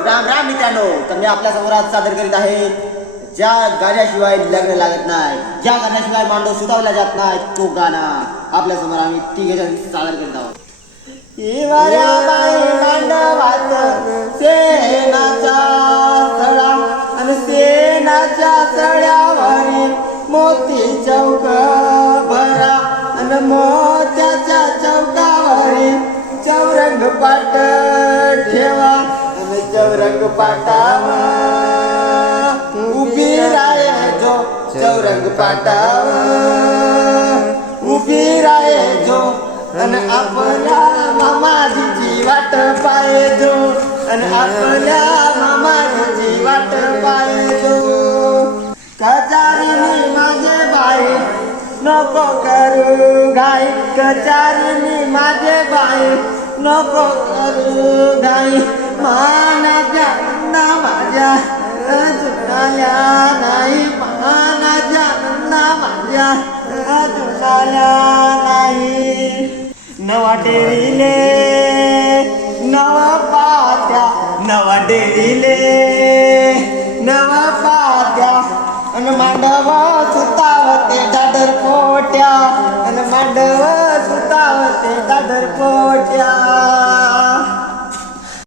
राम राम मित्रांनो, तर मी आपल्या समोर आज सादर करीत आहे ज्या गाण्याशिवाय लग्न लागत नाही, ज्या गाण्याशिवाय मांडव सुधावला जात नाही, तो गाणा आपल्या समोर आम्ही तिघे जण सादर करीत आहोत. मांडवात सेनाचा सळा आणि सेनाच्या सळ्यावरी मोती चौक भरा आणि मोत्याच्या चौकावरी चौरंग पाट ठेवा आणि चौरंग पाटावर उभी राहे जो चौरंग पाटावर उभी राहे जो आणि आपल्या मामाजीची वाट पाहिजो आणि आपल्या मामाजीची वाट पाहिजो. कचारीनी माझे बाई नको करू घाई, कचारीनी माझे बाई नको करू घाई, मानाच्या ना माझ्या जुनाल्या नाही, मानाच्या ना माझ्या जुनाल्या नाही. नवा डेरीले नवा पात्या, नवा डेरीले नवा पात्या अन मांडव सुतावते दादर पोट्या, अन मांडव सुतावते दादर पोट्या.